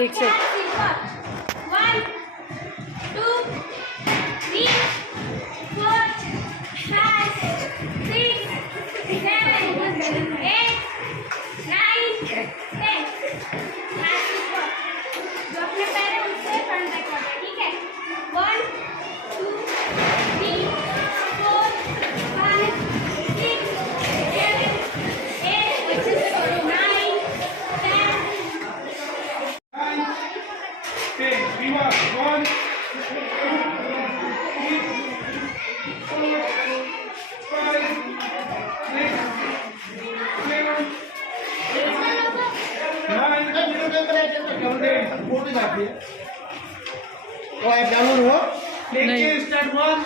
एक से 1 2 3 4 5 6 7 8 9 10 जो अपने पैर है उससे फ्रंट बैक करना है, ठीक है। 1 2 3 4 5 6 7 8 9 10 Viva, 1 नहीं। स्टार्ट 1